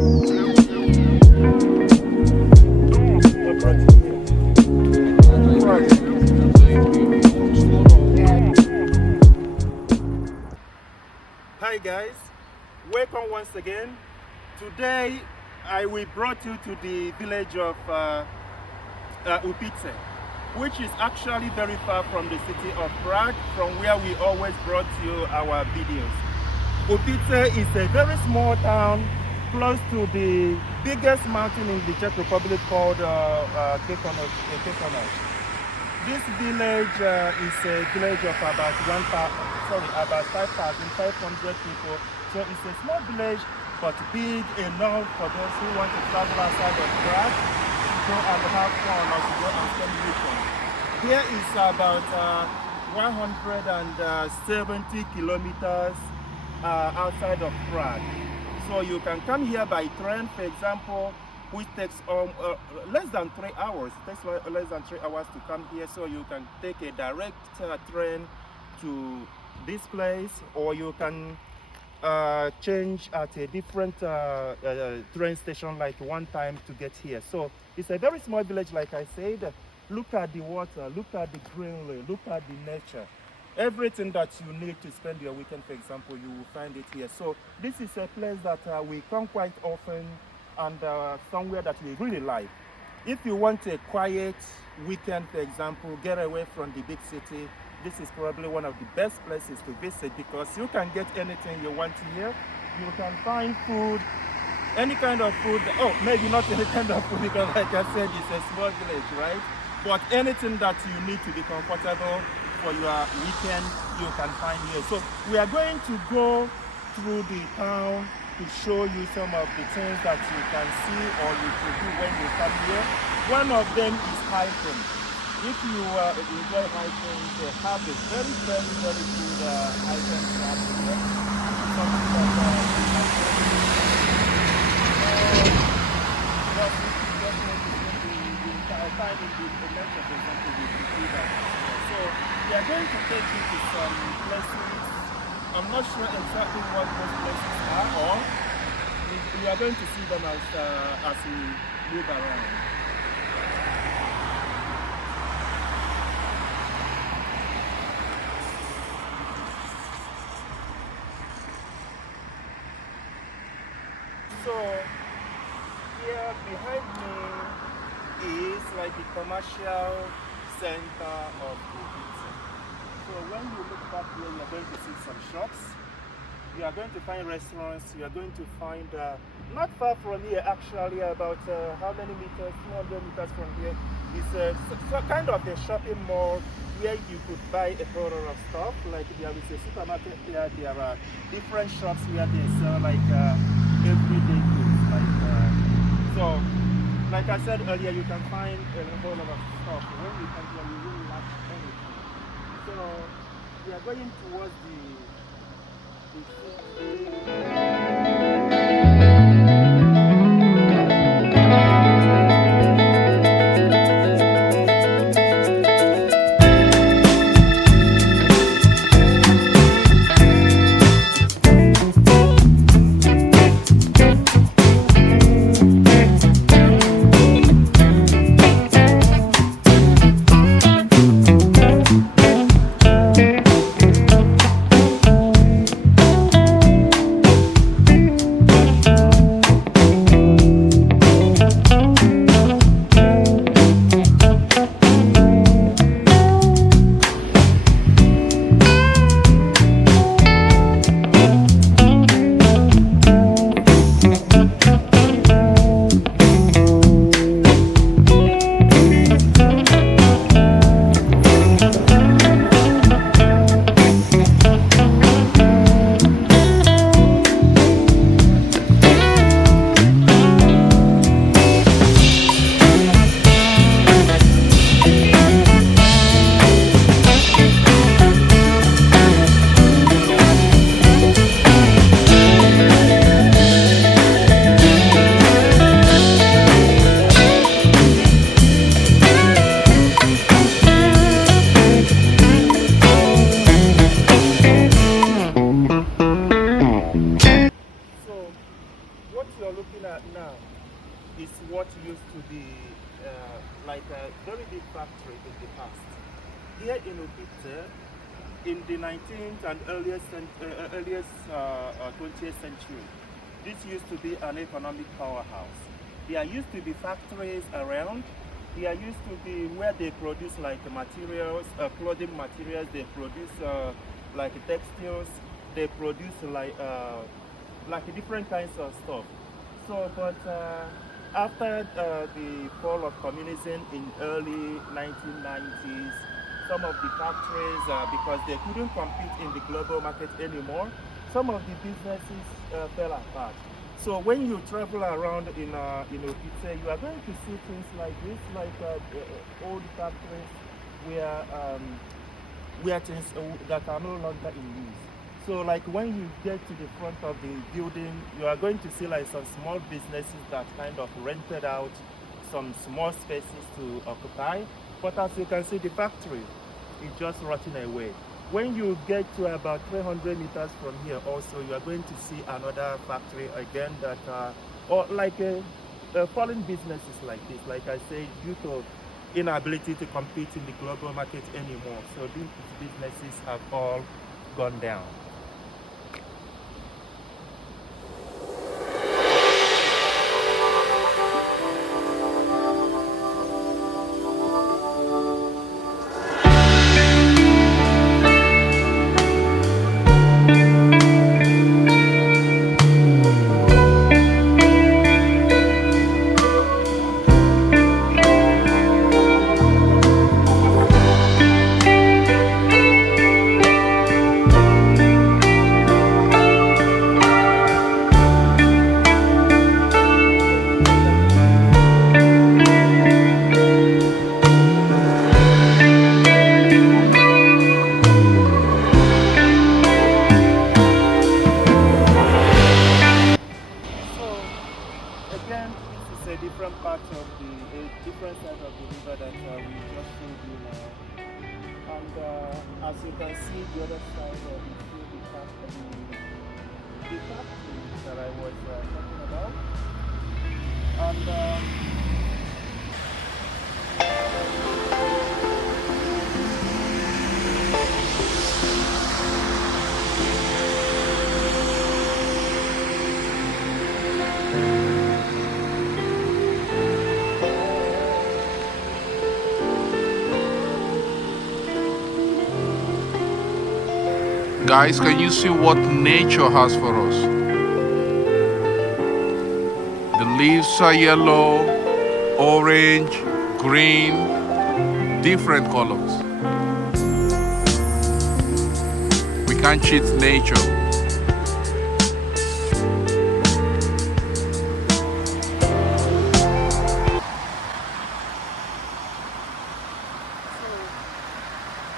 Hi guys, welcome once again. Today we brought you to the village of Úpice, which is actually very far from the city of Prague, from where we always brought you our videos. Úpice is a very small town close to the biggest mountain in the Czech Republic called Čechia. This village is a village of about 5,500 people. So it's a small village, but big enough for those who want to travel outside of Prague to go and have fun or to go and spend weekend. Here is about 170 kilometers outside of Prague. So you can come here by train, for example, which takes less than 3 hours. It takes less than 3 hours to come here, so you can take a direct train to this place, or you can change at a different train station like one time to get here. So it's a very small village, like I said. Look at the water, look at the greenery, look at the nature. Everything that you need to spend your weekend, for example, you will find it here. So this is a place that we come quite often, and somewhere that we really like. If you want a quiet weekend, for example, get away from the big city, this is probably one of the best places to visit, because you can get anything you want here. You can find food, any kind of food. Oh, maybe not any kind of food, because like I said, it's a small village, right? But anything that you need to be comfortable for your weekend, you can find here. So we are going to go through the town to show you some of the things that you can see or you could do when you come here. One of them is hiking. If you enjoy hiking, they have a very, very, very good hiking track here. Something that you can do. But if you definitely spend the time in the lecture, for example, you can do that. So we are going to take you to some places. I'm not sure exactly what those places are, or we are going to see them as we move around. So here behind me is like the commercial center of Úpice. So when you look back here, you are going to see some shops. You are going to find restaurants. You are going to find, not far from here actually, about how many meters, 200 meters from here, is a kind of a shopping mall where you could buy a whole lot of stuff. Like there is a supermarket here, there are different shops where they sell like everyday goods. So, like I said earlier, you can find a whole lot of stuff. When you come here, you really like anything. So we are going towards the looking at now is what used to be like a very big factory in the past. Here in Úpice, in the 19th and earliest 20th century, this used to be an economic powerhouse. There used to be factories around. There used to be where they produce like materials, clothing materials. They produce like textiles. They produce like different kinds of stuff. So, but after the fall of communism in early 1990s, some of the factories, because they couldn't compete in the global market anymore, some of the businesses fell apart. So when you travel around in Úpice, you are going to see things like this, like old factories where things that are no longer in use. So like when you get to the front of the building, you are going to see like some small businesses that kind of rented out some small spaces to occupy. But as you can see, the factory is just rotting away. When you get to about 300 meters from here also, you are going to see another factory again that or like fallen businesses like this, like I say, due to inability to compete in the global market anymore. So these businesses have all gone down. Again, this is a different part of different side of the river that we just showed you now. And as you can see, the other side of the factory that I was talking about. And Guys, can you see what nature has for us? The leaves are yellow, orange, green, different colors. We can't cheat nature.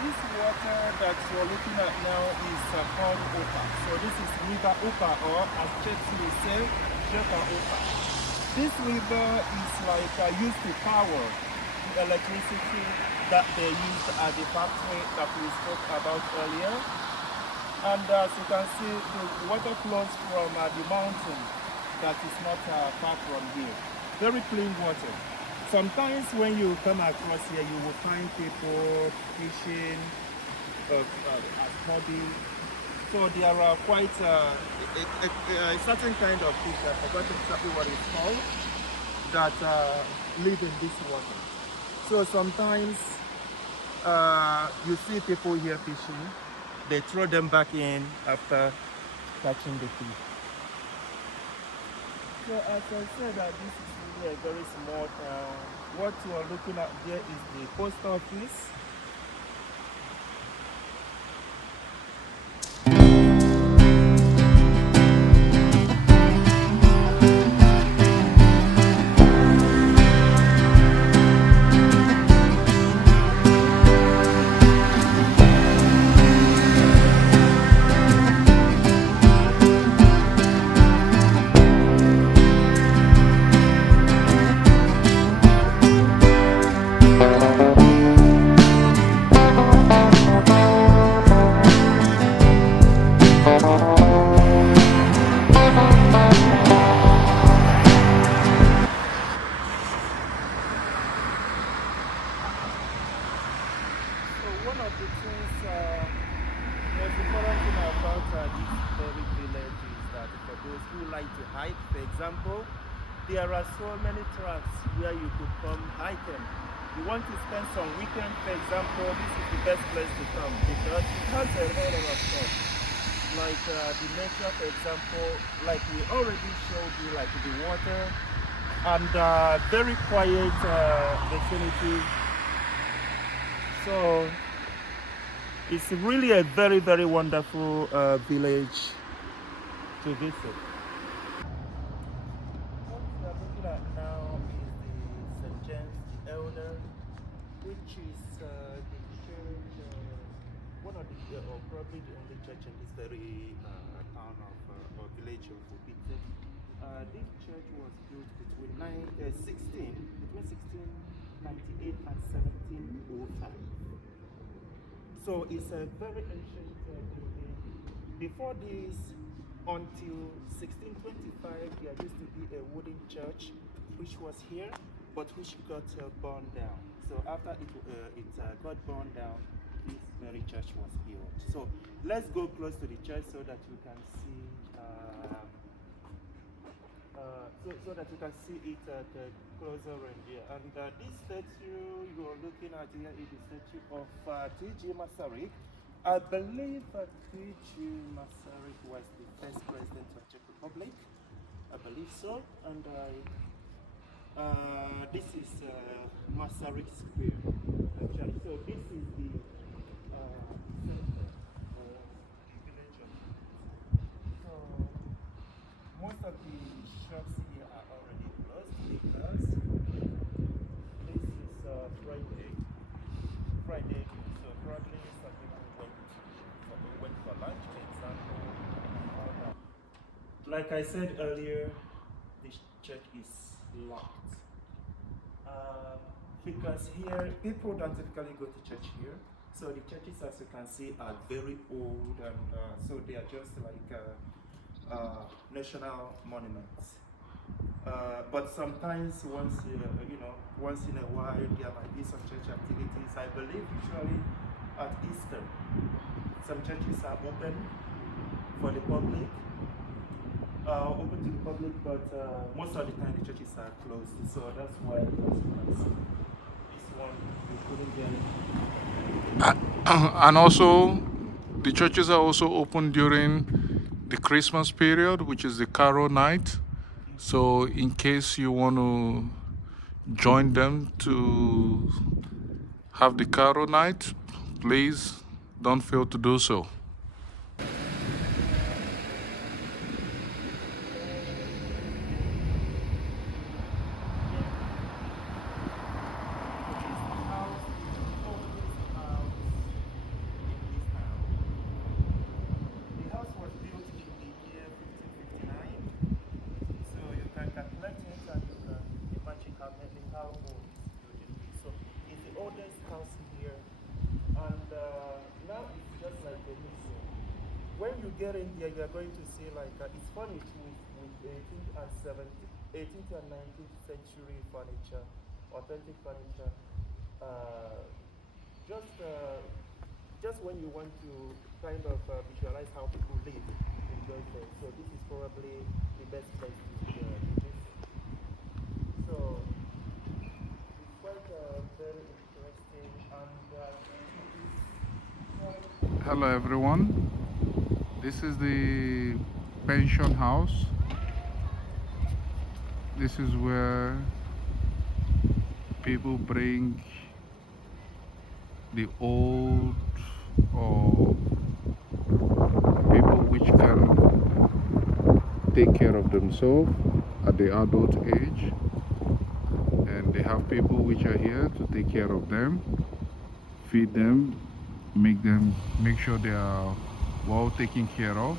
this water that you're looking at now is called Opa. So this is River Opa, or as Czechs will say, Czech Opa. This river is like used to power the electricity that they used at the factory that we spoke about earlier. And as you can see, the water flows from the mountain that is not far from here. Very clean water. Sometimes when you come across here, you will find people fishing, hobby. So there are quite a certain kind of fish, I forgot exactly what it's called, that live in this water. So sometimes you see people here fishing, they throw them back in after catching the fish. So as I said, that this is really a very small town. What you are looking at there is the post office. example, there are so many tracks where you could come hiking. You want to spend some weekend, for example, this is the best place to come because it has a lot of stuff. Like the nature, for example, like we already showed you, like the water and very quiet vicinity. So it's really a very, very wonderful village to visit. What we are looking at now is the St. James the Elder, which is the church, one of the, or probably the only church in this very town of, or village of Úpice. This church was built between 1698 and 1705. So it's a very ancient building. Before this, until 1625, there used to be a wooden church which was here, but which got burned down. So after it got burned down, this very church was built. So let's go close to the church so that you can see. So that you can see it at closer range here. And this statue you're looking at here is the statue of T.G. Masaryk. I believe T.G. Masaryk was the first president of Czech Republic. I believe so. And this is Masaryk Square. Actually, so this is the center of the village of. So most of the shops here are already closed because this is Friday. So probably some people went for lunch, for example. Like I said earlier, this church is locked. Because here, people don't typically go to church here. So the churches, as you can see, are very old, and so they are just like national monuments. But sometimes, once in a while, there might be some church activities. I believe usually at Easter, some churches are open for the public. Open to the public, but most of the time the churches are closed. So that's why, as you can see, this one we couldn't get it. And also, the churches are also open during the Christmas period, which is the Carol night. So in case you want to join them to have the Carol night, please don't fail to do so. When you get in there, you are going to see like it's furnished with 18th and 19th century furniture, authentic furniture. Just when you want to kind of visualize how people live in those days. So this is probably the best place to visit. So it's quite very interesting. And Hello everyone. This is the pension house. This is where people bring the old or people which can take care of themselves at the adult age, and they have people which are here to take care of them, feed them, make sure they are well taken care of.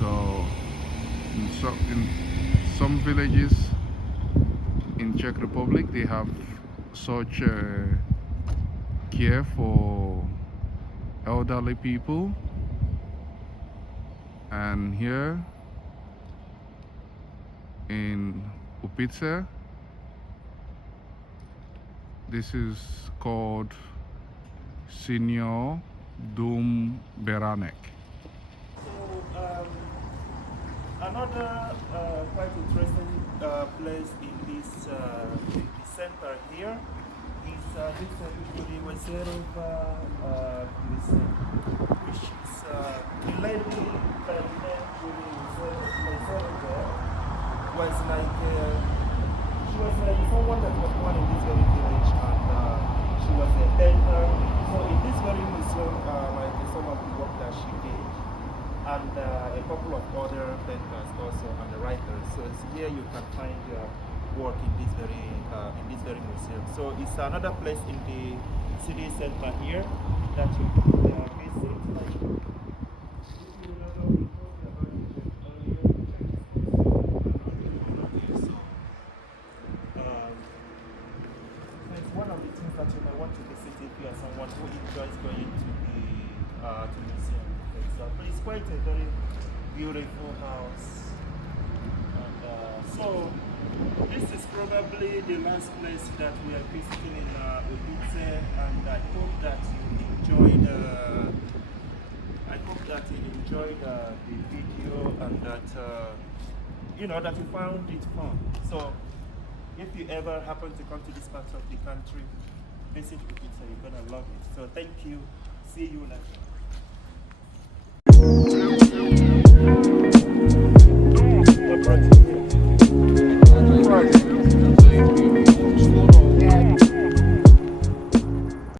So in some villages in Czech Republic, they have such care for elderly people. And here in Úpice, this is called Senior Dom Beranek. So Another quite interesting place in this the center here is this reserve, which is the lady by the name reserve was like she was like someone that was born in this very village, and she was a painter. So in this very museum, like some of the work that she did, and a couple of other painters also and the writers. So it's here you can find work in this very museum. So it's another place in the city center here that you could visit. Like, if you remember, we talked about it earlier. So it's one of the things that you may want to visit if you are someone who enjoys going to the museum. But it's quite a very beautiful house. And, so this is probably the last place that we are visiting in Úpice, and I hope that you enjoyed. I hope that you enjoyed the video, and that that you found it fun. So if you ever happen to come to this part of the country, visit Úpice. You're gonna love it. So thank you. See you later.